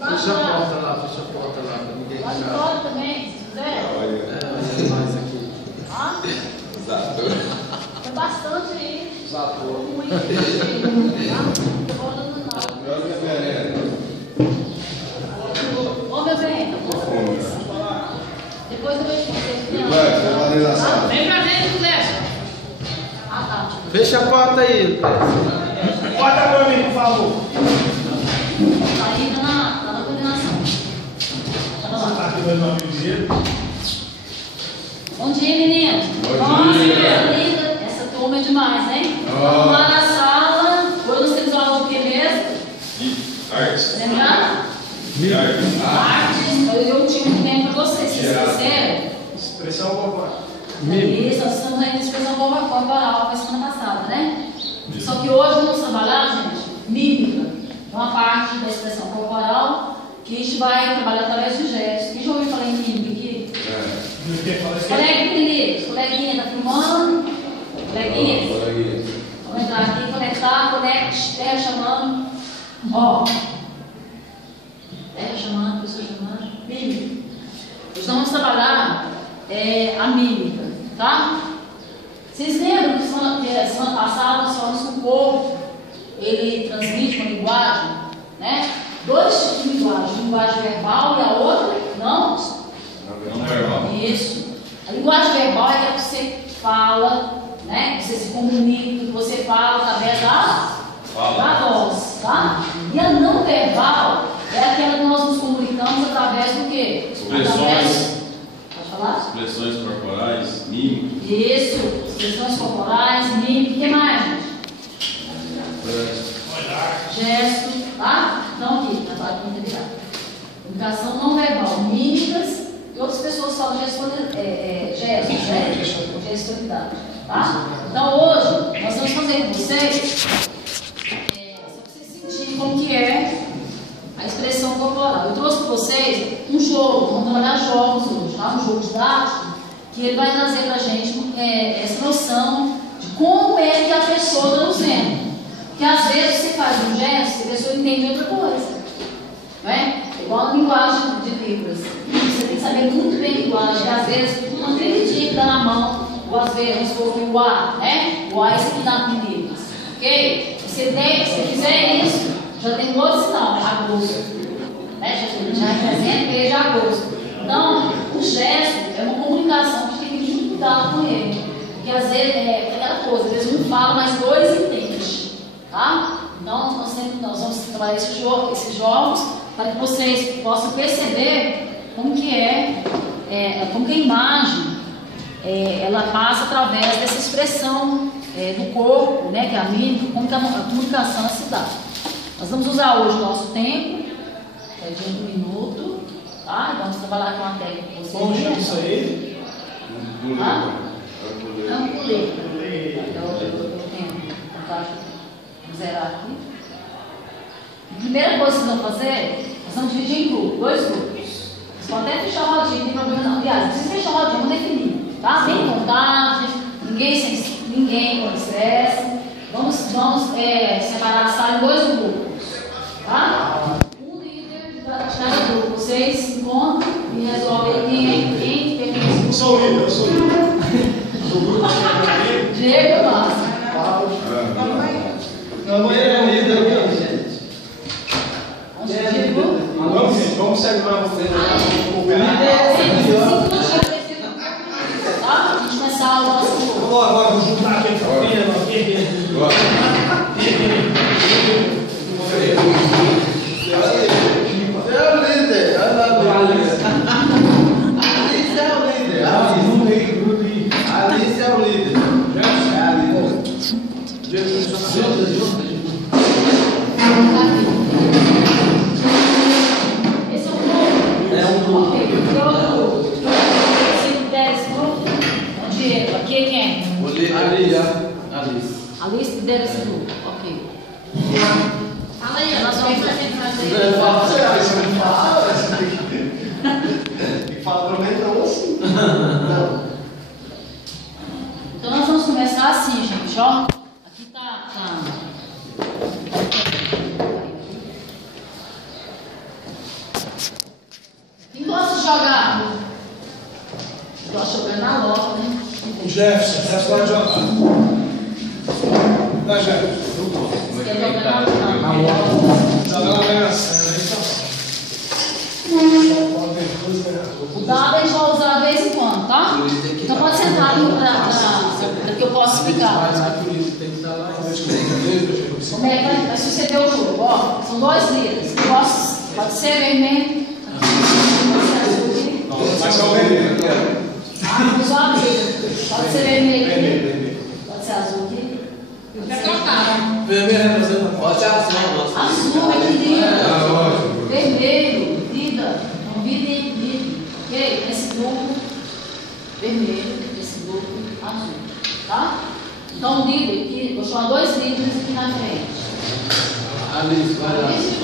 Fecha a porta lá, pra ninguém Lá de entrar. fora também, se quiser. Olha mais aqui. Ah, Exato. tem bastante aí. Exato. Muito cheio. Fora do nada. Ô, meu bem, depois eu vejo você. Vem pra dentro, Clécio. Ah, tá. Fecha a porta aí. Guarda pra mim, por favor. Tá aí, tá na coordenação. Tá Tá lá. aqui meu amigo Diego. Bom dia, meninos. Bom dia. Linda. Essa turma é demais, hein? Vamos lá na sala. Hoje nós temos aula do que mesmo? Artes. Lembrando? Artes. Eu tinha um tempo para vocês. Vocês esqueceram? Expressão corporal. Isso, nós estamos aí na expressão corporal para a semana passada, né? Só que hoje vamos trabalhar, gente, mímica. Uma parte da expressão corporal que a gente vai trabalhar através de gestos. Quem já ouviu falar em mímica aqui? Coleguinha, coleguinha, tá filmando? Coleguinha? Vamos entrar aqui, conectar, conecte, terra chamando. Ó. Terra chamando, pessoa chamando. Mímica. Hoje nós vamos trabalhar a mímica, tá? Vocês lembram que semana passada nós falamos que o corpo ele transmite uma linguagem, né? Dois tipos de linguagem verbal e a outra não verbal. Isso. A linguagem verbal é aquela que você fala, né? Que você se comunica, que você fala através da voz, tá? E a não verbal é aquela que nós nos comunicamos através do quê? Expressões. Pode falar? Expressões corporais, mímica. Isso, expressões corporais, mímica, o que mais, gente? Gesto, tá? Então aqui, na parte de integridade. Comunicação não verbal, mímicas, e outras pessoas falam gestualidade, tá? Então hoje, nós vamos fazer com vocês, só para vocês sentirem como que é a expressão corporal. Eu trouxe para vocês um jogo, vamos trabalhar jogos hoje, tá? Um jogo didático, que ele vai trazer para a gente essa noção de como é que a pessoa está nos vendo. Porque às vezes você faz um gesto e a pessoa entende outra coisa. Não é? Igual a linguagem de Libras. Você tem que saber muito bem a linguagem. Às vezes, não acredita que dá na mão, ou às vezes, o A, né? O A é esse que dá com Libras. Ok? Se fizer isso, já tem outro sinal, agosto. Né? Já representa que ele é de agosto. Então, o gesto é uma comunicação que tem que ter muito cuidado com ele. Porque às vezes é aquela coisa, às vezes um fala, mas dois entendem. Tá? Então, nós vamos trabalhar esses jogos para que vocês possam perceber como que como que a imagem ela passa através dessa expressão do corpo, né, que é a mímica, como que a comunicação se dá. Nós vamos usar hoje o nosso tempo, de 1 minuto, tá? Vamos trabalhar com a técnica que vocês. Como chama isso aí? Ampuleta. Eu tenho. Vamos zerar aqui. A primeira coisa que vocês vão fazer, nós vamos dividir em grupos, 2 grupos. Vocês podem até fechar a rodinha, não tem problema não. Aliás, não precisa fechar a rodinha, vamos definir. Tá? Sem contagem, ninguém com estresse. Vamos separar a sala em 2 grupos. Tá? Um líder de cada grupo. Vocês se encontram e resolvem quem tem. Eu sou o líder, eu sou o líder. Diego, nossa. Não, ele é o líder aqui, gente. Vamos segurar você. Tá? A gente começar o nosso. Vamos agora, vou juntar aqui a família, aqui. Alice lidera esse grupo, ok. Fala aí, nós vamos fazer. Tem que falar pelo menos não assim. Então nós vamos começar assim, gente, ó. Aqui tá. jogar? Eu gosto de jogar na loja, né? O Jefferson pode jogar. Vai, Jefferson. Você quer jogar na loja? Joga lá na cena, O dado a gente vai usar de vez em quando, tá? Então pode sentar ali para que eu possa explicar. Como é que vai suceder o jogo? Ó, são 2 líderes. Pode ser vermelho. Pode ser azul aqui. Mas só o vermelho. Só líder. Pode ser vermelho. Pode ser azul aqui. Quer trocar? Vermelho, Pode ser azul, Azul é que liga. Vermelho, vida. Então, vida e vida. Ok? Esse grupo vermelho, esse grupo azul. Tá? Então, líder aqui, vou chamar 2 líderes aqui na frente. Alice, vai lá. Alice.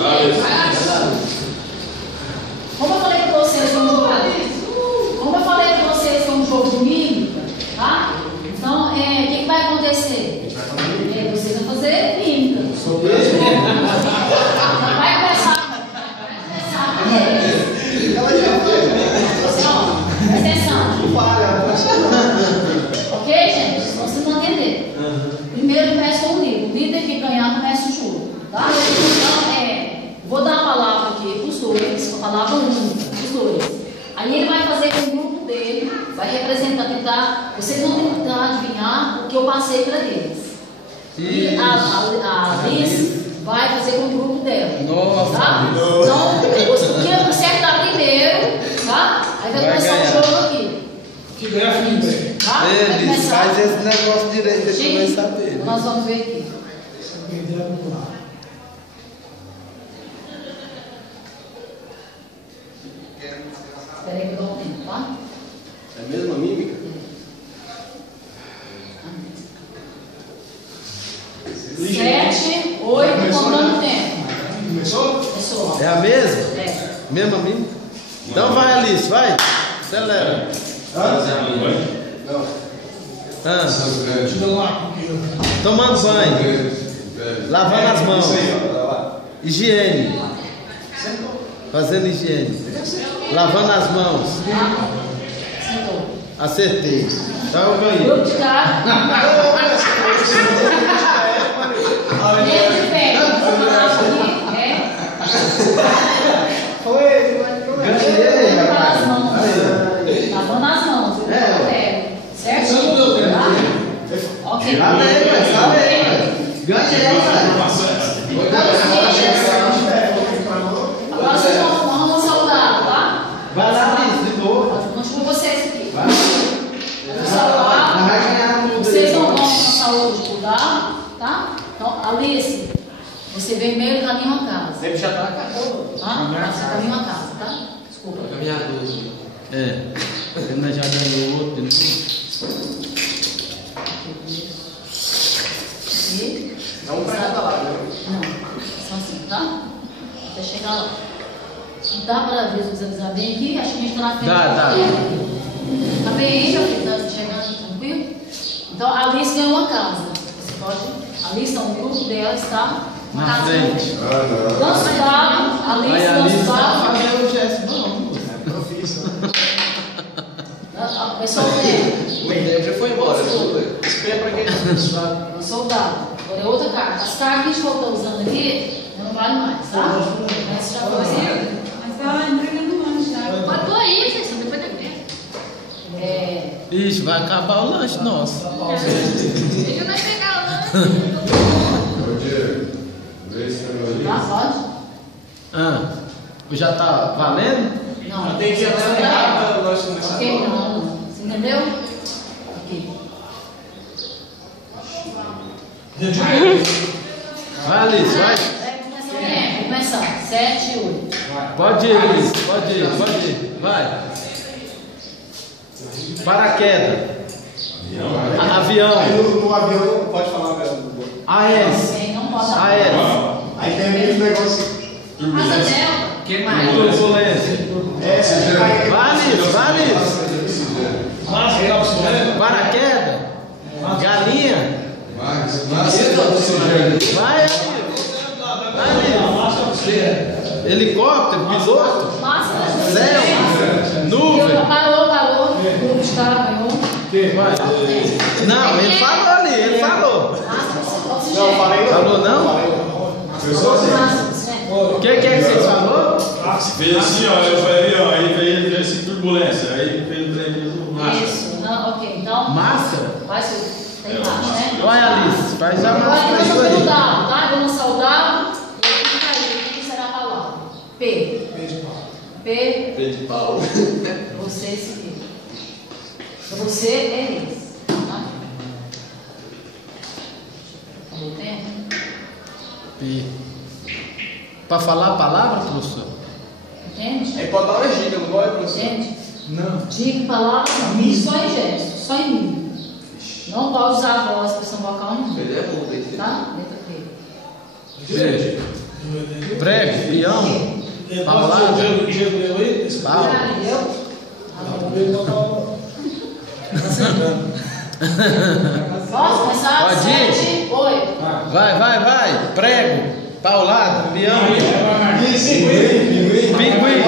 Como eu falei para vocês, é um jogo. Como eu falei para vocês, é um jogo de mímica, tá? Então, o que vai acontecer? Vocês vão fazer mímica. Vai começar. Presta atenção. Ok, gente? Vocês vão entender. Primeiro começa com o líder. O líder que ganhar começa o jogo. Tá? Então, vou dar a palavra aqui para os dois, a palavra única, os dois. Aí ele vai fazer com o grupo dele, vai representar, tentar. Vocês vão tentar adivinhar o que eu passei para eles. E a Alice vai fazer com o grupo dela. Nossa, tá? Então, quem acertar primeiro, tá? Aí vai começar o jogo aqui. Que ganha feedback. Tá? Vai Eles começar. faz esse negócio direito, deixa eu saber. Nós vamos ver aqui. Espera aí que eu dou um tempo, tá? É a mesma mímica? 7, 8, contando tempo. Começou? Pessoal. É a mesma? É. Mesma mesmo? Então vai, Alice, vai. Acelera. Não. Ah, Te dou um arco aqui. tomando banho. Lavando as mãos. Isso aí, ó. Lá. Higiene. Fazendo higiene. Lavando as mãos. Sentou. Acertei. Então eu ganhei. Grupo de cá. Dentro de pé. Vamos lá aqui. Ganhei. Lavando as mãos. Lavando as mãos. Certo? Você não deu tempo. Tá? Ok. Agora vocês vão saudar, tá? Vai lá, Alice, de novo. Continua vocês aqui. Vai. Vamos saudar. Vocês não vão passar hoje de cuidar, tá? Então, Alice, você vermelho caminha uma casa. Sempre já tá acabou. Tá? Você caminha uma casa, tá? Desculpa. É. Ele já ganhou outro. Aqui. Não pra cada lado, né? Não, são assim, tá? Até chegar lá. Dá para visualizar bem aqui? Acho que a gente está na frente. Dá. Tá bem aí, já tá chegando tranquilo? Então, a Alice ganhou uma casa. Você pode. A Alice, então, o grupo dela está Na casa. frente. Nosso lado, a Alice, nosso lado. fazer o gesto, não. O pessoal tem. O Ender já foi embora. Espera pra quem? Soldado. Agora é outra carta. As cartas que a gente voltou usando aqui, não vale mais, tá? Essa já foi. Mas tá entregando lanche já. Pode pôr aí, vocês depois da frente. Ixi, vai acabar o lanche nosso. Ele vai pegar o lanche. Tá, pode? Ah, já tá valendo? Não. Tem que ir até errado, nós começamos. Ok, não. Você entendeu? Ok. Vai, Alice, vai. Vou começar. 7 e 8. Pode ir, Alice, pode ir. Vai. Paraquedas. Avião. Aí no avião não pode falar mesmo. AES. Ok, não pode dar. AES. Aí tem aquele negócio. Asa dela. Que mais? Turbulência. Vai, Alice. Paraquedas. Galinha. Vai, Alice. Helicóptero, piloto, Massa. céu, nuvem. Parou. O grupo de cara ganhou. Não, ele falou ali, ele falou. Massa, oxigênio. Não, falei não. Falou não? Massa, oxigênio. O que é que vocês falou? Fez assim, ó, eu falei, ó, aí fez assim, turbulência, aí fez o trem mesmo, massa. Isso. Não, ok, então. Massa? Vai ser. Tem embaixo, né? Olha, Alice, faz a Agora massa eu isso vou aí. saudar, tá? Eu vou saudar. E aí fica aí. O que será a palavra? P. P. P de pau. Você é seguir. Você é esse. Tá? Acabou o tempo? Para falar a palavra, professor? Entende? Aí pode dar uma dica, não pode, professor? Entende? Não. Dica, palavra, não. Só em gesto, só em mim. Não pode usar a voz, expressão vocal, não. Ele é bom, tem que ter. Tá? Letra P. Prego, peão, paulada, pau. Entendeu? Posso começar? Pode ir? 7, 8. Vai. Prego, paulada, peão, Pinguim. pinguim.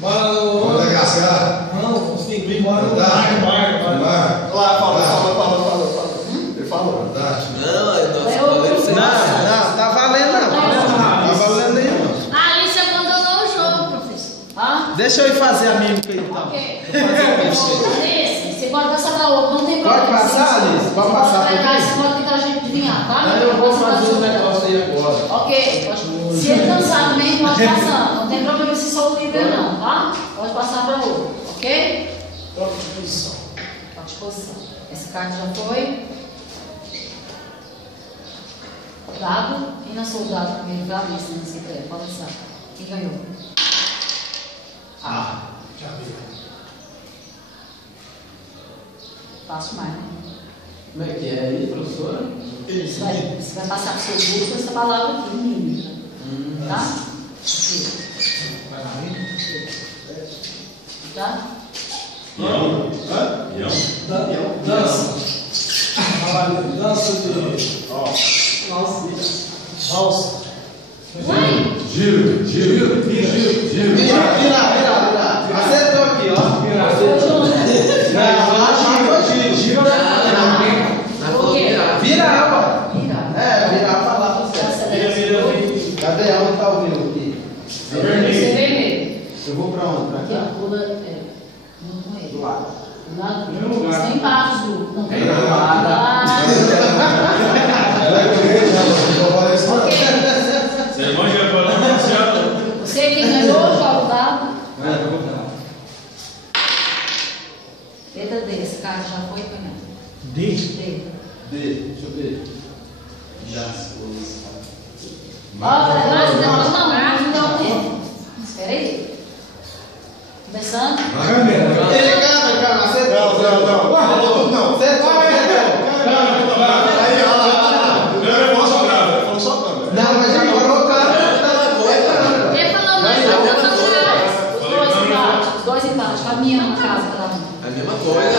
Bora agaçar. Não, os pinguins moram no Fantástico. mar. Lá, fala. Ele falou. Fantástico. Não, tá valendo não. Tá valendo aí não. A Alice abandonou o jogo, professor. Ah? Deixa eu ir fazer a mímica aí então. Ok. Esse, você pode passar para outro, não tem problema. Pode passar, Alice? Pode passar Você pra mim? pode tentar adivinhar, tá? Então eu vou fazer um negócio aí agora. Ok, pode. Se ele dançar também, pode passar. Não tem problema se só o líder não, tá? Pode passar para outro, ok? Troca de posição. Troca de posição. Esse card já foi. Dado. Quem nasceu o dado primeiro? Vai abrir, se não se quiser. Pode lançar. Quem ganhou? Já viu. Fácil mais, né? Como é que é aí, professora? Você vai passar para o seu grupo essa palavra aqui, mímica. Tá? Aqui. Tá? Peão. Dança. Dança de. Valsa. Vai! Giro. Vira. Acertou aqui, ó. O quê? Vira ela. Vira. Virar a palavra certa. Cadê? Onde tá o meu aqui? Você vermelho. Eu vou pra onde? Pra Aqui, cá? ó. Pula. Não com ele. Do lado. Do lado. Você tem embaixo do grupo. Não tem. Do lado. Ok. Você manja para Marcelo? Você quem ganhou, joga o dado. Letra D. Esse cara já foi ganhando. D. D. Deixa eu ver. Ó, não deu tempo. Espera aí. Começando. Ele calma, acertou. Não. Acertou. Não, mas ele falou, cara. Ele falou mais os dois embaixos. Caminhando na casa, cada um. A mesma coisa.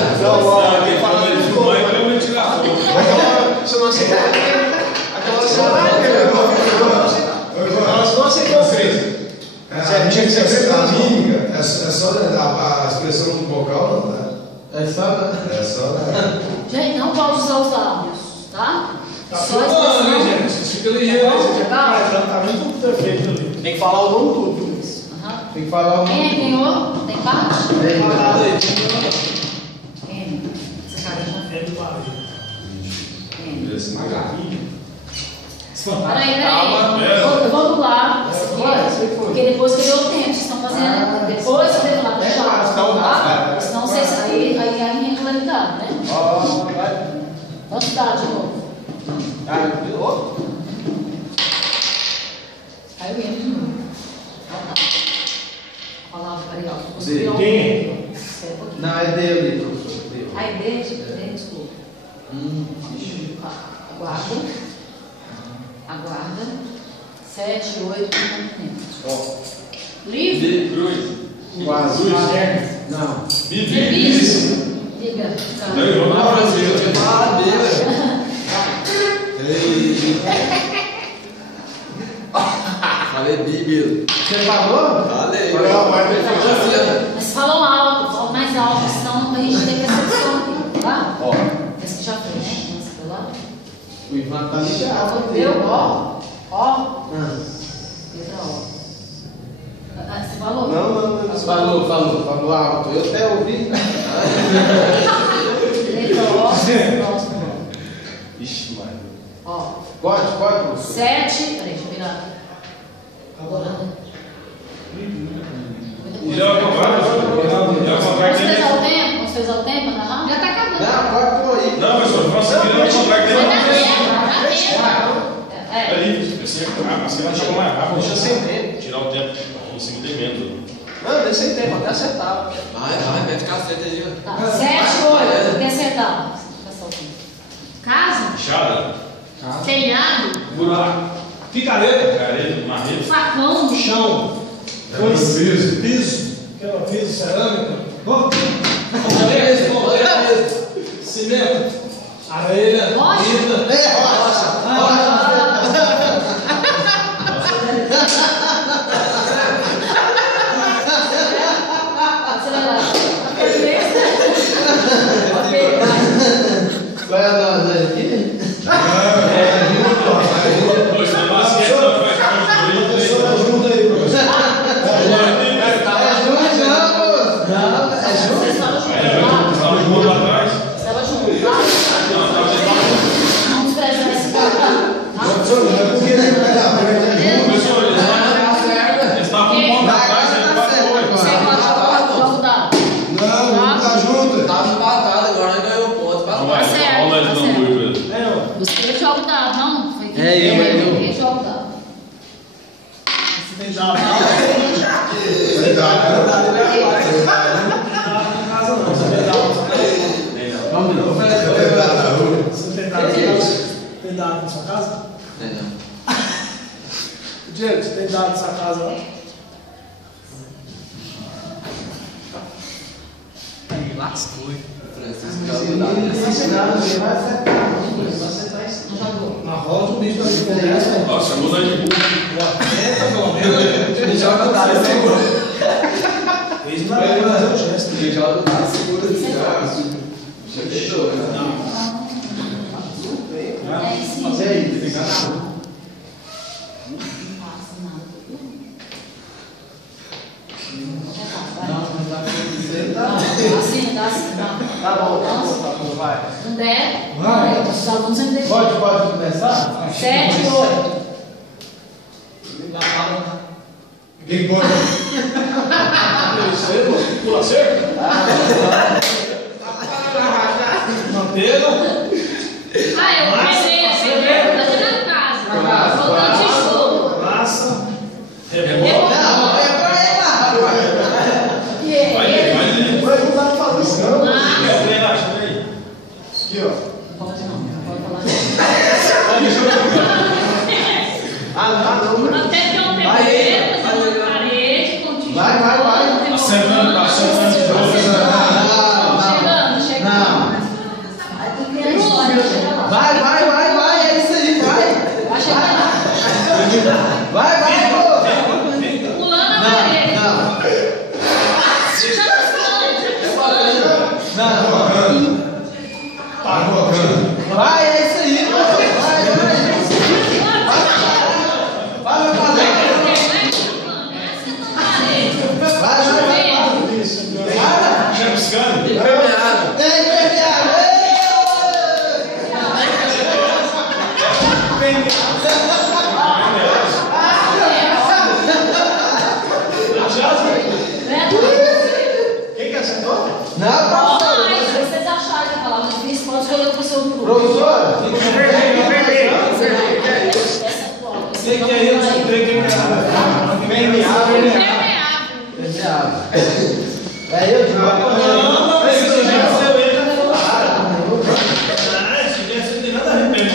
Quem fala de filmar é que eu vou tirar foto. Você não aceitou? Elas não aceitou, Cris. A mímica é só a expressão vocal, não, né? É só. É só Gente, não pode usar os lábios, tá? Tá Só filmando, hein, expressão. gente? Vocês ficam ligeiros. Legal? Tá muito perfeito ali. Tem que falar o nome tudo. Isso. Aham. Tem que falar o Quem nome. ganhou? Tem parte? N. Essa cara já É do barulho. N. Fantástico. Peraí. Vamos lá. Porque depois que deu o tempo, vocês estão fazendo. Depois que eu lá pro chat, tá? Senão vocês aí é irregularidade, né? Vamos dar de novo. Caiu o erro de novo. A palavra, peraí, ó. Quem? Espera um pouquinho. Não, é dele, professor. Dele. Aí, desculpa. Aguarda. 7, 8, livre. Cruz. Quase. Não. Difícil. Diga. Falei bebi, Bilo. Você pagou? Falei. Mas falam alto, falam mais alto, senão a gente tem percepção aqui, tá? Ó. Esse que já foi, né? Nossa, foi lá. O Ivan tá ligado. Viu? Ó. Ah. Letra O. Você falou? Não. Falou alto. Eu até ouvi. Letra O. Próximo. Ixi, mano. Ó. Pode, professor. 7. Peraí, deixa eu virar. Agora. Já é o contrário, Vamos pesar o tempo? Vamos pesar o tempo, Ana? Já tá acabando. Não, pode pôr aí. Não, mas eu faço aqui, eu vou É. ali, assim ela chega mais rápido. Deixa sem tempo. Tirar o tempo, assim tem medo. Não, deixa sem tempo, até acertar. Vai, mete caceta aí. Tá. 7, 8. Tem que acertar. Casa? Fechada? Telhado? Buraco. Picareta. Careta, marreta. Facão? Chão. Piso. Aquela piso cerâmica. Cimento. Areia. Rocha? Vida. Vai andar aqui? Dois negócios que não faz Professor, ajuda aí, professor. Vocês falam junto. Estava junto lá atrás. Estava junto, tá? Vamos prestar esse cara. Professor, não é porque ele vai dar Professor, eles estavam um ponto atrás, ele bateu. Você pode jogar o dado. Não tá junto. Tava empatado, agora nós ganhou ponto. Tá certo, Olha tá lá de certo. Nambu, Pedro. Você joga o dado, não? Foi quem? É, eu. Quem joga o dado? Você tem dado. Você dá, Vamos lá. Você dá na rua. Você tem dado na sua casa? Tem dado na sua casa? Não. Diego, você tem dado na sua casa lá? Aí, lascou, hein? Francisco já Não jogou. Na roda o bicho vai ficar. Nossa, chamou nós de burro. Ele joga o dado, segura. Fez na hora, fazer o gesto. Ele joga o dado, segura assim, ó. Cheguei doido, né? É sim. Fazer aí. Ficar na rua. Não passa nada. Assim, dá assim, Tá bom, vai. Não der, Vai. os alunos sempre deixam. Pode começar? 7, 8. Quem pode? Pula cerca? Manteiga. Ah, eu pensei, tá chegando em casa. Faltando tijolo. Massa. Rebola. E aí? Vai, Vai mudar pra fazer isso, não? É o treino, chama aí. Aqui, ó. Pode não, pode falar. Não. Até que eu peguei, fazer uma parede com tijolo. Vai. Acertando de novo. Chegando. Não. Aí tu quer chega lá. Vai, é isso aí, vai. Vai chegar lá. Vai, pô. Pulando a parede. Não. Tá colocando. Vai, é isso aí, pô. Vai fazer. Vai. Já piscando? Impermeável. Tem permeável. Quem que acertou? Não, professor. Vocês acharam que ia falar mais difícil? Pode escolher o professor do grupo. Professor. Sei que aí eu não sei quem é. Permeável. Permeável. Permeável. É eu, Não, esse aqui é seu, ele tá falando. Esse aqui não tem nada a ver.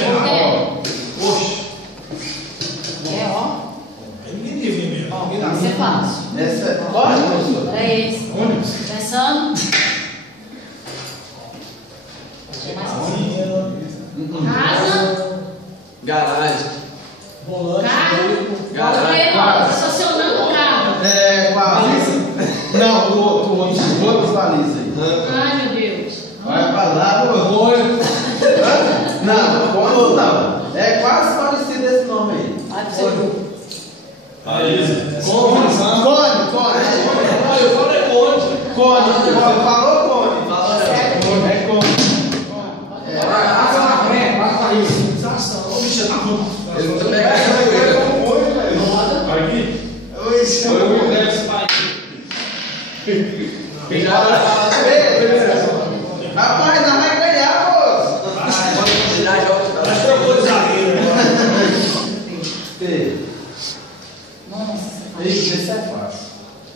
Poxa. É, ó. É ninguém devia mesmo. Isso é fácil. Essa pode, professor? Para esse. Ônibus. Pensando. Tem mais assim. Casa. Garagem. Volante. Carro. Estacionando o carro. É, baliza? Não, o outro baliza aí. Ai, meu Deus. Vai pra lá, pô. Não, Cone não. É quase parecido esse nome aí. Ai, você viu? Cone. Falou Cone. É Cone. Ele não tá pegando Olha aqui. Rapaz, não vai ganhar, pô. Mas trocou de zagueiro. Nossa. Esse é fácil.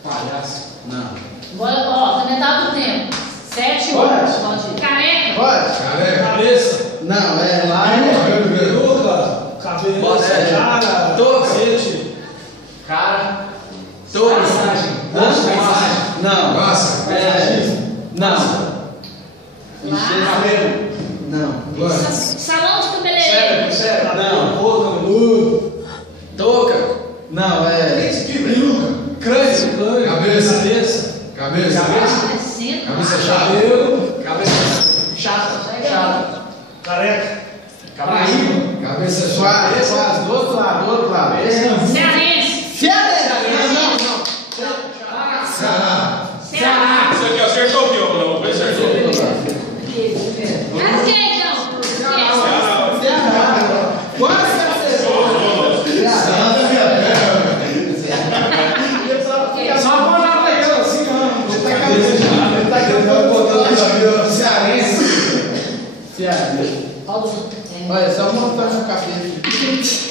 Palhaço. Não. Agora, ó, também tá do tempo. 7, 8. Pode. Careca. Pode? Careca. Cabeça. Não, é lá. Peruca. Cabelo. Boné. Cara. Touca. Cacete. Cara. Touca. Não. Massa. Não. Cabelo. Não. Salão de cabeleireiro. Sério. Não. Porra, cabeludo. Touca. Não, é. Peruca. Crânio. Cabeça. Cabeça. Cabeça chata. Cabelo. Cabeça. Chata. Careca. Cabeça. Cabeça chata. Quase. Do outro lado. Cearense. Ceará. Ceará. Isso aqui acertou o que? Não, foi acertou. Mas quem então? Quase acertou. Ceará da minha terra. Só uma olhada pra ele assim, não. Ele tá querendo botar o cabelo cearense. Olha, só montar na cabeça.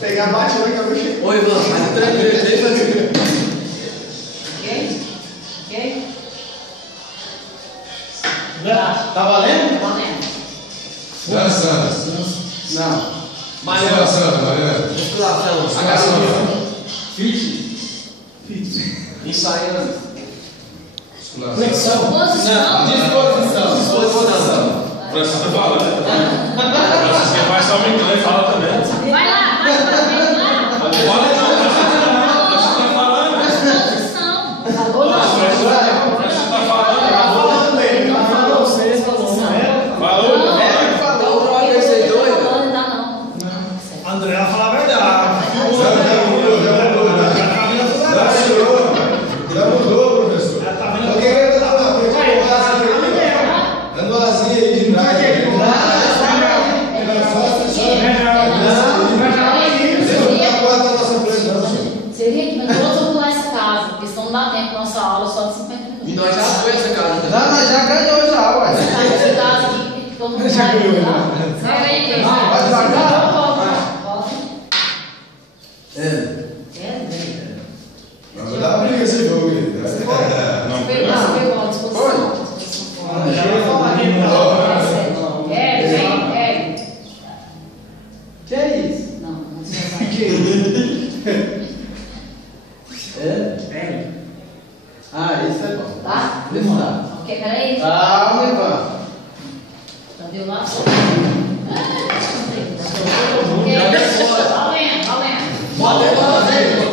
Pegar, bate na cabeça. Oi, Ivan, mas tranquilo, deixa Ok? Tá valendo? Valendo. Dançando. Não. Dançando, Mariana. musculação. Musculação. Ensaiando. Musculação. Posição. Disposição. Francisco tá falando. Francisco quem faz só o inglês e fala também. Vai lá, vai lá. Fala não, Francisco tá falando. Disposição. Francisco tá falando. Falou. Falou, droga, esse aí doido. Não dá não. André vai falar a verdade. Já mudou, professor. Tá vendo? Por que ele tá lá? Porque eu vou lá. Dando uma asinha aí de nada. Seria que nós vamos pular essa casa, porque senão não dá tempo nossa aula só de 50 minutos. E nós já foi essa casa. Não, mas já ganhou já, ué. Essa casa aqui, todo mundo vai tá? Sai daí, Vai devagar. Vai dar briga esse jogo aí. Não, Pegou a disposição. Já vai falar aqui, não. É. Que é isso? Não, não sei. Que isso? Ah, isso é bom. Tá? Isso tá. Ok, peraí. Calma, Ivan. Já deu lá só. Valendo.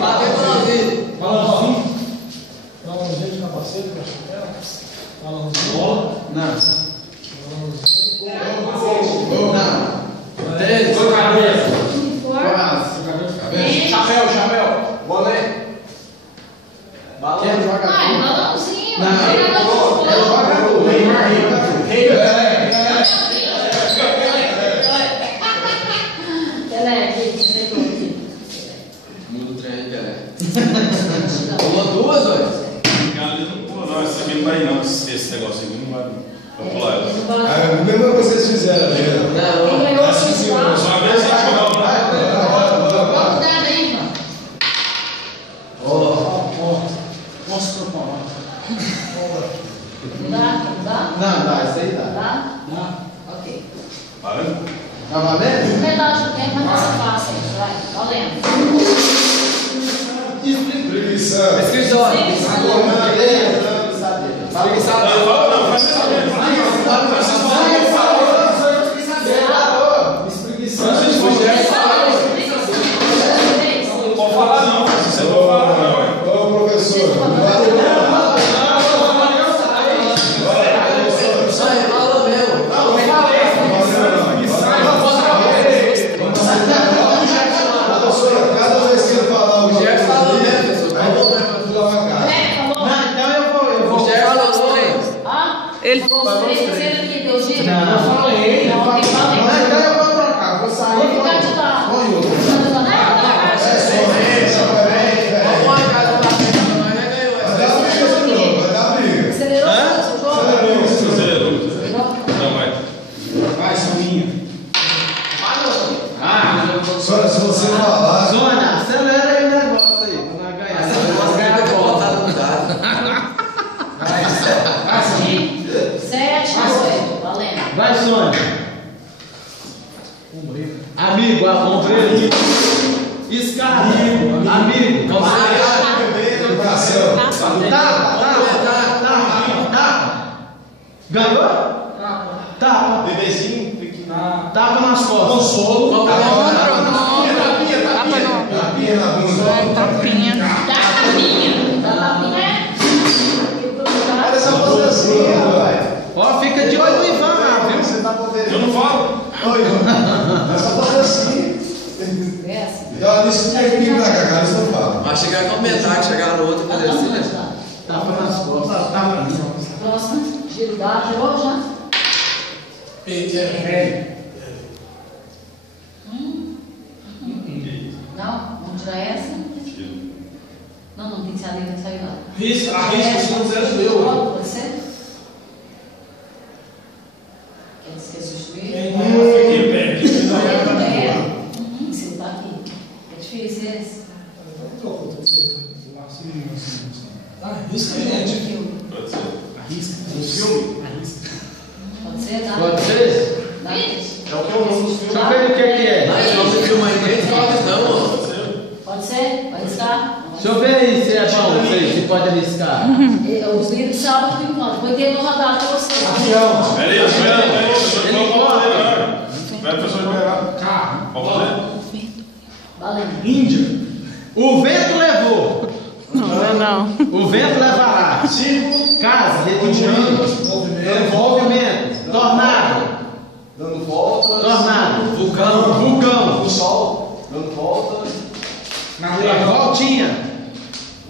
Balãozinho. Balãozinho de capacete, pra chapéu. Balãozinho. Bola. Não. Não. Tênis. Quase. Chapéu. Boné. Quer jogar? Balãozinho. Muda o trem aí, Pelé. Pulou duas, olha. não, essa aqui não vai não, esse negócio aqui não vai. Vou pular ela. A mesma coisa que vocês fizeram, né? Não. Só uma vez a gente não. Mostra pra lá. Não, dá, isso aí dá. Ok. Parando? Tá valendo? Um pedaço do tempo, mas passa fácil. Vai, valendo. Preguiça. Escritório. Fala que sabe. Não, fala não, faz isso mesmo. Espreguiçando. Francisco, Três. qual Vocês estão Cada vez que ele falar o Jack falou mesmo, professor. aí volta pra tu lá pra casa. falou? Então eu vou. O Jack falou os três. Ah? Ele Os três fizeram aqui, deu jeito? Não, eu falei. Não, quem falei? Então eu vou trocar. Vou sair. Vou ficar de lá. Põe outro. Vai dar briga de novo, vai dar briga. Acelerou o seu jogo? Acelerou. Não, vai. Vai, Soninha. Sônia, se você falar. Sônia, acelera aí o negócio aí. Pra nós ganhar. Vai, Soninha. 7, 8. Valendo. Vai, Sônia. Amigo, ombreiro. Escada. Amigo. Educação. Tá. Ganhou? Tá. Bebezinho, pequeno. Tapa nas costas. Consolo. Tapinha na bunda. tapinha. Dá tapinha. Dá tapinha. Olha essa posiçãozinha, rapaz. Ó, fica de olho no Ivan lá, viu? Você tá podendo. Eu não falo. Oi, essa posiçãozinha. Ela disse que tem comigo na cagada, isso não fala. Vai chegar a comentar, que chegar no outro, fazer assim, né? Tapa nas costas. Tapa. Próximo. Giro dá. Girou já? Não? Vamos tirar essa? Não, tem que ser ali, tem que sair lá. Arrisca, se não quiser, eu. Pode ser? Quer substituir? Aqui, perto. Você tá aqui. É difícil esse. Arrisca, gente. Pode ser. Um filme. Pode ser, tá? Pode ser? Dá? É o que eu uso nos filmes. Deixa eu ver o que é. Mas não se filma aí, nem escolhe não, ó. Pode ser? Vai arriscar? Deixa eu ver aí se é bom, se pode arriscar. Os livros de sábado por enquanto. Vou ter no radar pra você. Avião. Peraí, o professor Ele pode corre. fazer. Vai, professor, vai. Carro. Pode fazer? Valendo. Índia. O vento levou. Não. O vento levará. Círculo. Casa, retirando. Movimento. Movimento. Tornado. Dando voltas. Tornado. Vulcão. Vulcão. O sol. Dando voltas. Na terra. Voltinha.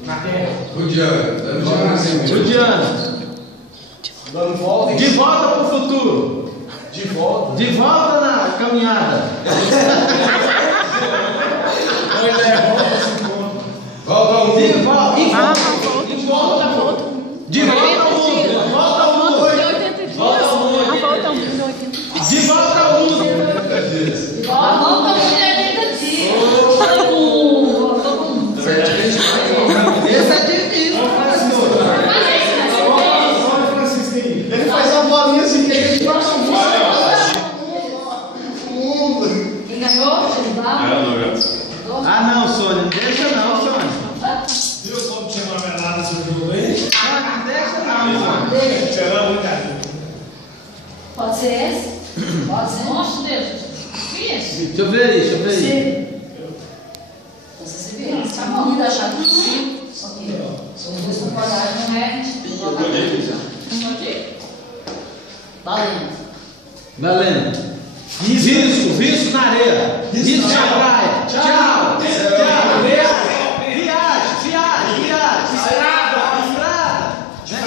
Na terra. Judiano. Judiano. Dando voltas. De volta pro futuro. De volta. De volta na caminhada. Volta ao De mundo. volta. Volta. De volta ao mundo. Volta ao mundo. Volta ao mundo. De volta ao mundo. Volta o mulher dias. Todo mundo. Todo mundo. Esse é difícil, professor. Ele faz uma bolinha assim que ele Quem ganhou? Ah, não, Sônia. Não deixa não, Sônia. viu como tinha uma melada esse jogo aí? Sônia, não deixa não, Sônia. Será brincadeira. Pode ser esse? Pode ser? Nossa, Deus. Que isso? Deixa eu ver aí, deixa eu ver aí. Sim. Você se vê. Está bom, me deixar aqui. Sim. Aqui. Se os dois concordarem, não é? Aqui. Valendo. Valendo. Risco na areia. Risco na praia. Tchau. Viagem. Estrada.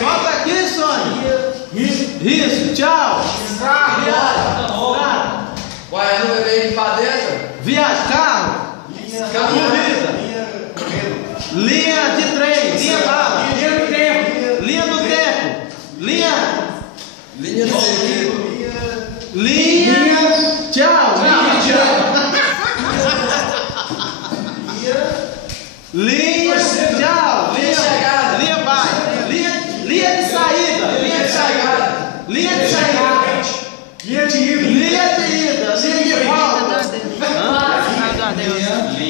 Volta aqui, Sônia. Risco. Tchau. Viagem. Uai, eu não levei ele pra dentro? Viagem. Carro. Linha de trem. Linha bala. Linha do tempo. Linha Linha do tempo. Tchau. Linha. Tchau. Linha de chegada. Linha vai. Linha de saída. Linha de chegada. Linha de saída. Linha de ida. Linha de volta.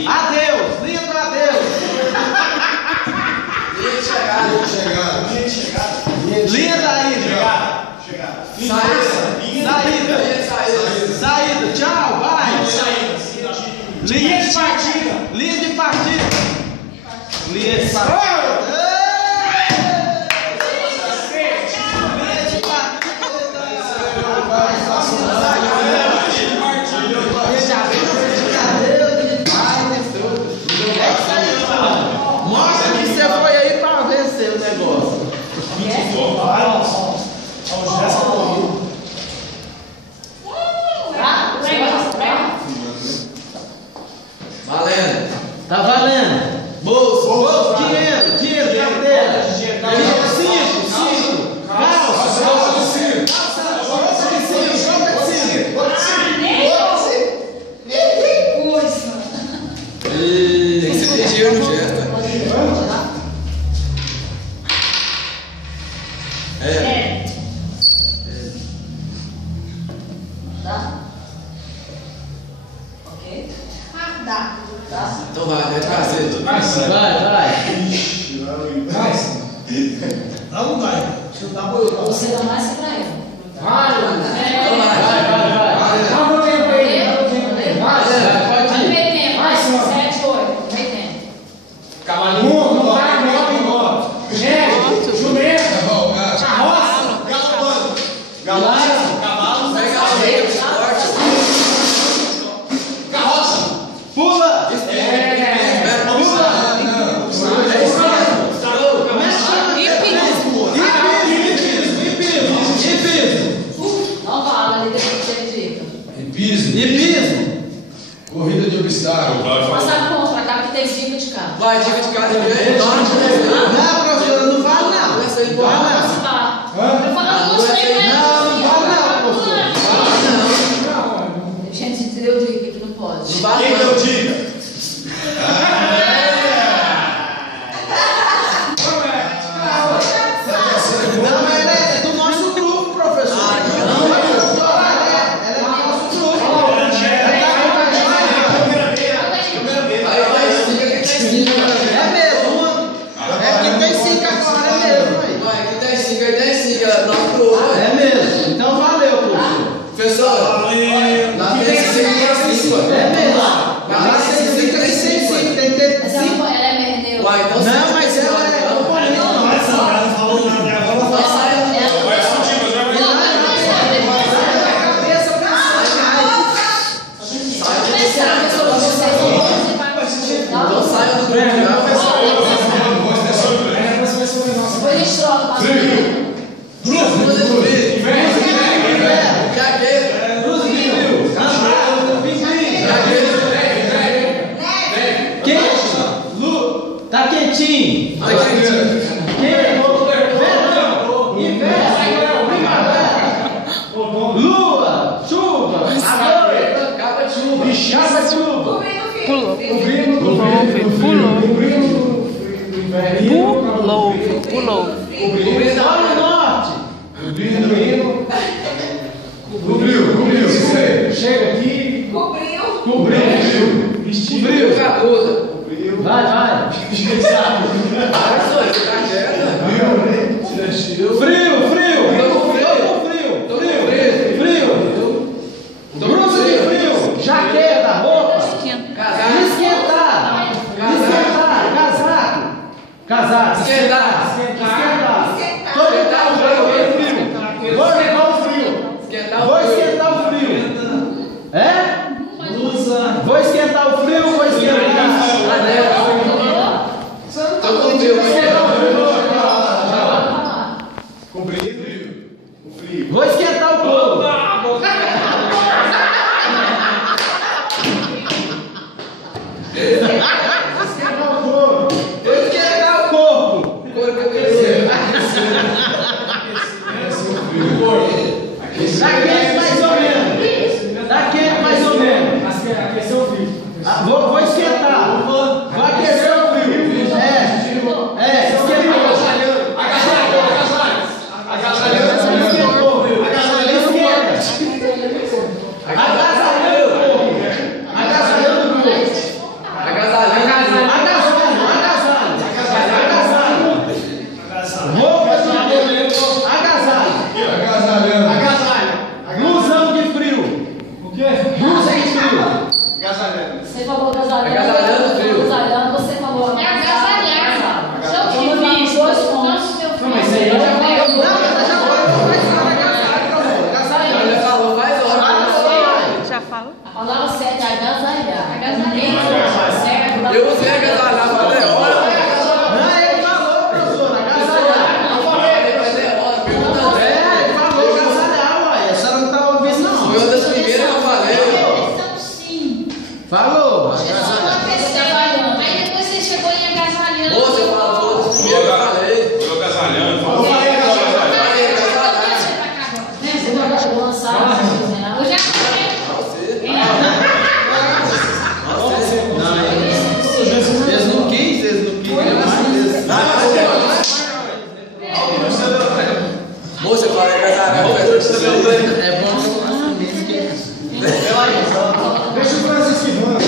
Adeus. Linha do adeus. Linha de chegada. Linha da ida. Saída. Tchau. Vai. Linha de partida. Linha de partida. Tá? Ok? Dá. Tá? Então vai, cacete. Vai. Não vai. Você não dá apoio. Você dá mais que pra ele. Vai. Vai meio tempo. Vai, 7, 8. Meio tempo. Cavalinho. Não vai, embora. Gente, jumenta. Carroça. Galopando. Cavalo. Carroça. Pula! Não fala, ele tem dica. E piso. Corrida de obstáculo. Passar ponto pra cá, porque tem dica de cá. Vai, dica de cada Não, professora, não vale não. Essa aí, Vai não. Eu falo, mostrei pra ele. Não, professora. Gente, deu dica que não pode. Quem deu dica? Não, ela é do nosso grupo, professor. Não, professora, ela é do nosso grupo. É mesmo. É que tem 5 agora, é mesmo. Aí. Vai, aqui tem 5, aí tem 5, nós pro outro. É mesmo. Então valeu, professor. Professor, lá tem 5, É mesmo. Lá tem 5, tem 5. Tem que ter Mas ela 5. é meio. Vai, então Não, mas ela é componente. Não é só, ela falou nada agora. Vai discutir, mas vai Cabeça Não saia do grupo, Depois a gente troca. Tá quentinho. Lua, chuva, acaba de chuva. Pulou. Pulou. Olha o norte. Cobriu. Chega aqui. Cobriu. Cabuza. Vai. Frio. Brusa de frio. Jaqueta, roupa. Esquentar. Casaco. Esquentar. Todo frio. Vou esquentar o frio. É? Vou esquentar o frio, vou esquentar. Vou esquentar o corpo. Vou esquentar o corpo. Aquece, mas É bom que eu faço Deixa o Francisco Ivano.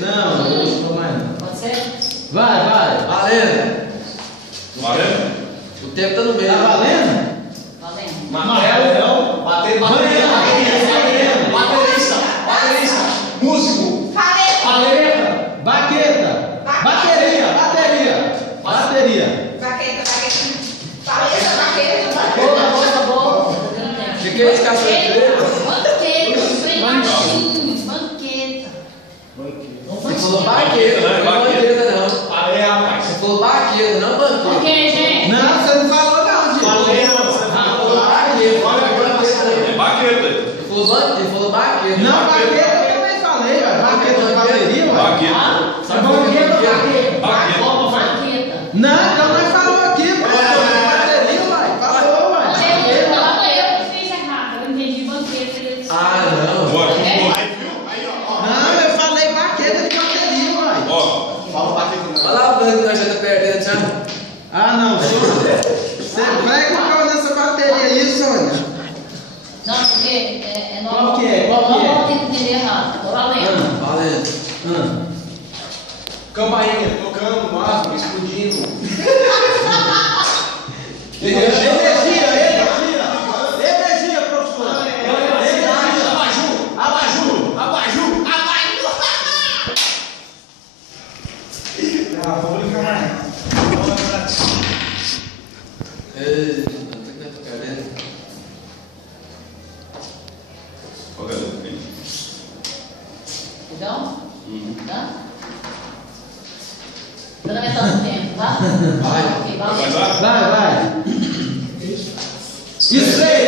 Não, não vou mais não. Pode ser? Vai. Valendo. Valendo? O tempo tá no meio. Tá valendo? Valendo. Martelo, não. Baterista. Músico. Paleta. Baqueta. Bateria. Boa. O que é esse cachorro? Banqueta. Você falou baqueta, não é banqueta não. Falei, rapaz. Você falou baqueta, não banqueta. Ok, gente? Não, você não falou não, gente. Falei, você falou baqueta. Olha que banqueta aí. É baqueta. Ele falou baqueta. Não, baqueta eu também falei, velho. Baqueta de bateria, ué. Baqueta. Sabe por que baqueta? Baqueta. Banqueta. Não, então nós falou aqui, pô. Bateria, ué. Falou, ué. Eu fiz errado. Eu entendi banqueta. Ah, não. Boa, Não, eu falei baqueta de bateria, ué. ó. Fala baqueta. Olha lá o banco que nós já tá perdendo já. Ah, não, você vai com nessa bateria aí, Sônia. Não, porque é Qual que é? Qual que é? Não tem que entender errado. Tô valendo. Valendo. Campainha, tocando, máximo, explodindo. Energia, professor. Abajur. Ah, vamos brincar mais. Ei, não tem que estar perdendo. Qual que é? Então? Tá? Cronometrando o tempo, tá? Vai. Ok, Vai valeu. lá? Vai. Isso aí.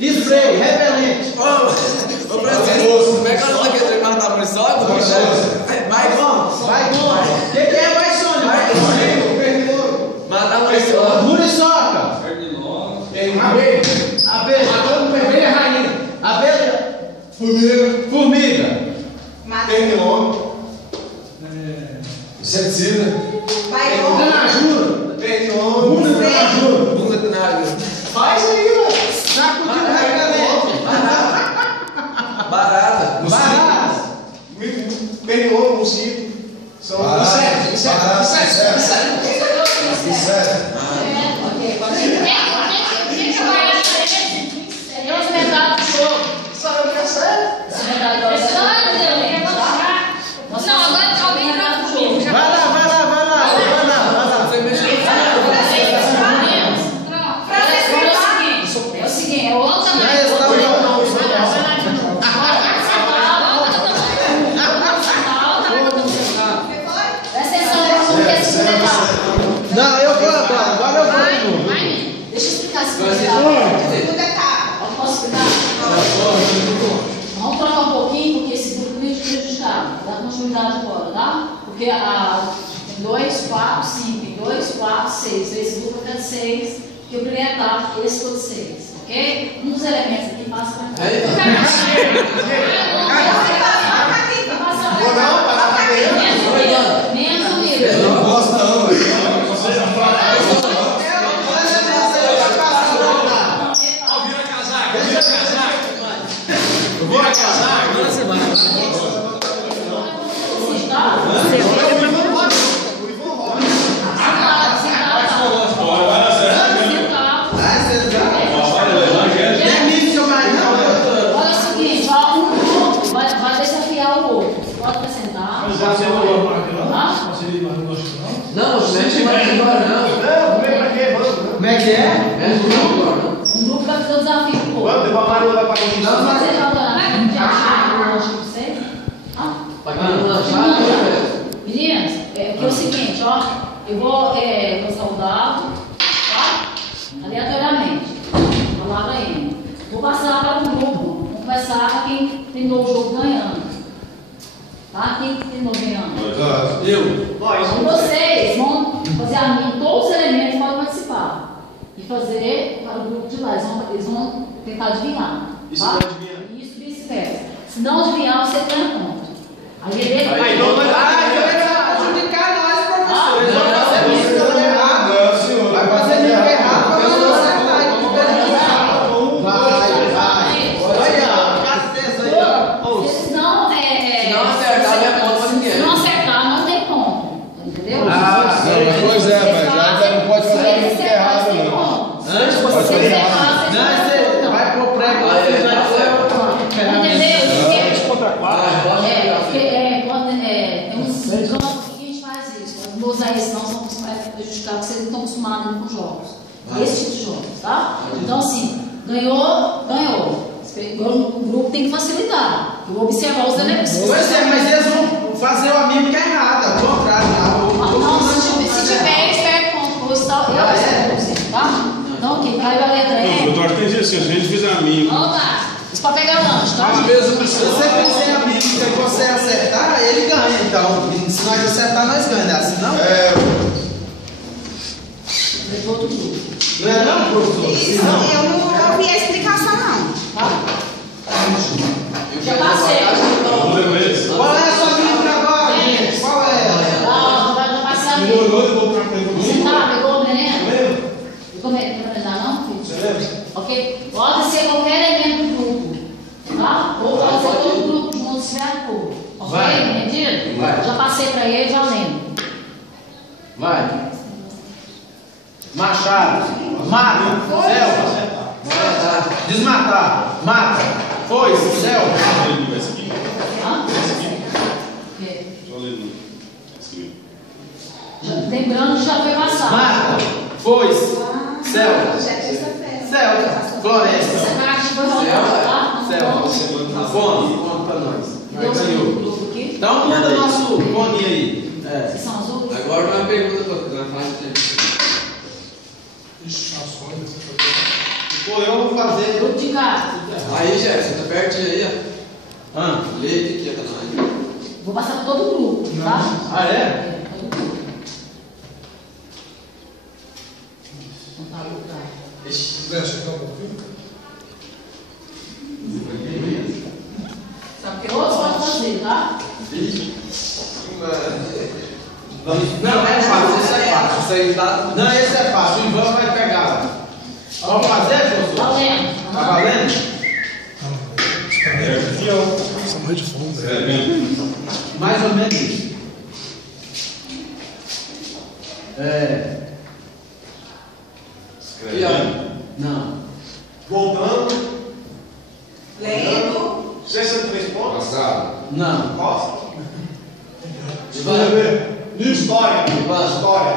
Spray, repelente. Ô, Francisco, como é que ela quer treinar matar a muriçoca? Vai como? O que é mais, Sônia? Matar a muriçoca. Muriçoca. Abelha. Matando vermelha é rainha. Abelha. Formiga. Pernilongo. Inseticida. Pernilongo. Bunda do nariz. Faz aí, ó. Saco de repelente. Barata. Barata. Pernilongo, mosquito. São insetos. Ok, pode ser. Os medalhas do jogo. Sabe o que é sério? Não, agora alguém entra no jogo. Vai lá. Você mexeu. É o seguinte, é outro tamanho. Presta atenção, porque é segunda etapa. Não, eu vou agora eu vou de novo. Deixa eu explicar a segunda etapa. Eu posso explicar? Vamos trocar um pouquinho, porque esse grupo é prejudicado. Dá continuidade agora, tá? Porque tem 2, 4, 5, tem 2, 4, 6. Esse grupo é de 6, que a primeira etapa, esse foi de 6, ok? Um dos elementos aqui passa para cá. Menos o nível. Eu não gosto não, velho. Olha o seguinte, ó, um grupo vai desafiar o outro. Pode acrescentar. Não, você mexe mais agora, não. Como é que é? Mexe mais agora, não. Um grupo vai fazer o desafio pro outro. Mas ele vai dar de achar o lanche pra vocês? Pra quem não lanchar, Meninas, é o seguinte, ó. Eu vou saudar, tá? Aleatoriamente. Palavra N. Vou passar para um grupo. Vamos começar quem terminou o jogo ganhando. Tá? Quem terminou ganhando? eu. Então vocês vão fazer a mim, todos os elementos podem participar. E fazer para o grupo de lá. Eles vão tentar adivinhar. Isso Tá? não adivinha. Isso vice-versa. Se não adivinhar, você ganha ponto. Aí ele então vai adjudicar nós, professor. Eles vão fazer isso errado. Não, senhor. Vai fazer isso errado para nós acertar. Vai. Olha, paciência aí. Se não acertar, não é ponto pra ninguém. Se não acertar, não tem ponto. Entendeu? Pois é, mas já não pode fazer Se muito que é errado, não. Antes Se você você errar, errar, você vai pro prego. Entendeu? Contra 4. Tem uns campos que a gente faz isso. Não vou usar isso, não, senão você vai prejudicar, porque vocês não estão acostumados com jogos. Esse tipo de jogos, tá? Então, assim, ganhou. O grupo tem que facilitar. Eu vou observar os elementos. Pois é, mas eles vão fazer o amigo que é errado. Ao contrário, Não, se tiver, eles pegam concurso e tal. Tá? Então, ok, caiu a letra E. Eu acho que tem assim, se a gente fizer amigo. Vamos lá. Isso pra pegar lanche, tá? se você fizer amigo e você acertar, ele ganha. Então, se nós acertar, nós ganhamos. Assim não? Levou outro grupo. Não é não, professor? Isso, eu não ouvi a explicação, não. Tá? Já passei. Qual é a sua dúvida agora, gente? Qual é? Não, vai passar ali. Você tá? Pegou o veneno? Pegou o veneno? Não, filho? Você lembra? Ok? Pode ser qualquer elemento do grupo. Tá? Ou pode ser todo o grupo junto, se tiver cor. Ok? Entendido? Já passei pra ele, já lembro. Vai. Machado. Mata. Selva. Desmatar. Mata. Foice. Selva. Hã? Lembrando que já foi passado. Mata. Foice. Selva. Selva. Floresta. Essa caixa foi rodada, tá? Selva. Fone pra nós. Deu o grupo aqui. Então manda nosso fone aí. Vocês são azuis? Agora uma pergunta pra você, não faz tempo. Pô, eu vou fazer. Grupo de casa. Aí, Jefferson, tá pertinho aí, ó. Ah, Lê aqui, ó, tá nós. Vou passar para todo o grupo, tá? ah é? Todo o grupo. Então tá, vou pra... Sabe que outros pode fazer, tá? Não, é fácil, esse é fácil. Isso aí tá. Não, esse é fácil, o Ivan vai pegar. Vamos fazer, professor? Valendo. Tá valendo? Mais ou menos isso. E ó. Não. Voltando. Lendo. 63 pontos. Passado. Não. Nossa. Vai. História. Vai. História.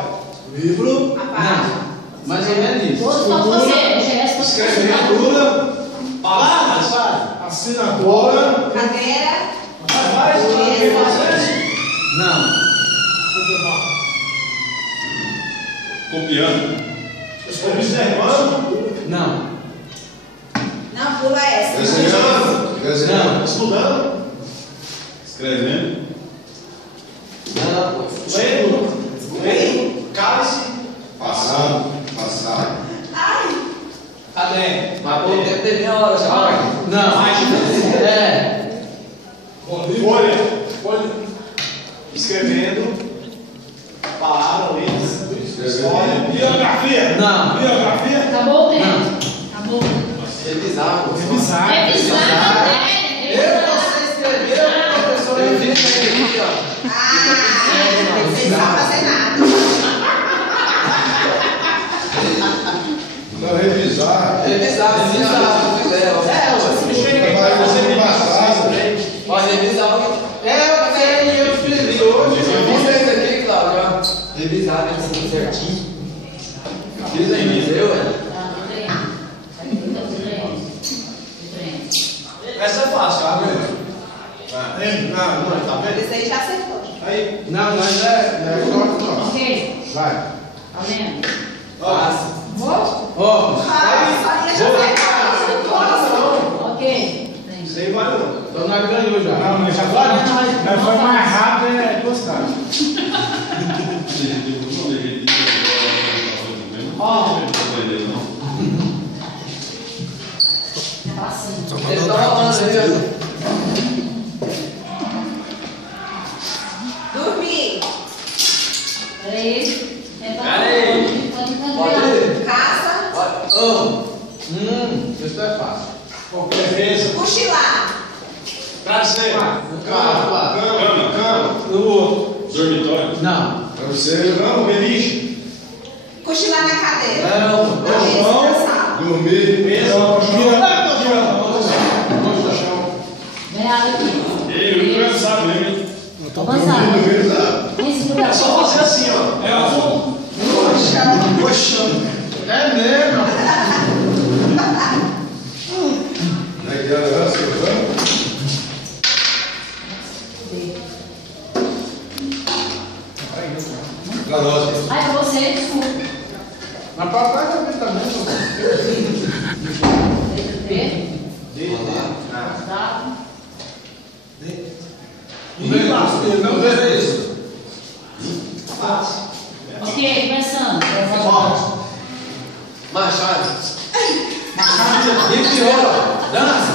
Livro. A página. Mais ou menos isso. Todos podem fazer. O gesto pode fazer. Escrevendo. Palavras. Assinatura. Cadeira. Mais Não. Copiando. Observando. Não. Não, pula essa. Desenhando. Não. Estudando. Escrevendo. Lendo. Cálice. Passado. Caderno. Mas pô, deve ter meia hora já. Não. É. Folha. Escrevendo. Palavra, letras. História. Biografia. Não. Biografia. Acabou o tempo. Acabou o tempo. Revisar, pô. Revisar. Revisar a matéria. Você escreveu, professor. Eu vi aqui, ó. Vocês não vão fazer nada. Não, revisar. Revisar. Ó, revisar. Eu escrevi hoje. Vamos ver isso aqui, Cláudio, ó. Revisar, né? Assim, certinho. Diz aí, entendeu, velho? Tá, do trem. Do trem. Essa é fácil, abre aí. Não, tá vendo? Esse aí já acertou. Aí. Não, mas é corte não. Ok. Vai. Tá vendo? Passa. Ó. Ah, isso aí já acertou. Ok. Trem. Isso aí vale não. Então nós ganhamos já. Não, mas agora nós foi mais rápido é gostar. Ó. Dormir. Peraí. Peraí. Pode Pode cantar. ir. Caça. Isso é fácil. Qualquer vez. Cochilar. Travesseiro. Cama. No outro. Dormitório. Não. Travesseiro. Não, beliche. Cochilar na cadeira. Não. Descansar. Dormir. Mesa. Vem água aqui. Ei, eu cansado mesmo, hein? Avançar. Dormir, sabe? Vem segurar. É só fazer assim, ó. É azul. É mesmo. Como é que era essa? Pra nós. Ai, pra você, desculpa. Mas papai também tá mesmo. Tá. Não veja isso. Ok, começando. Machado. E pior, dança.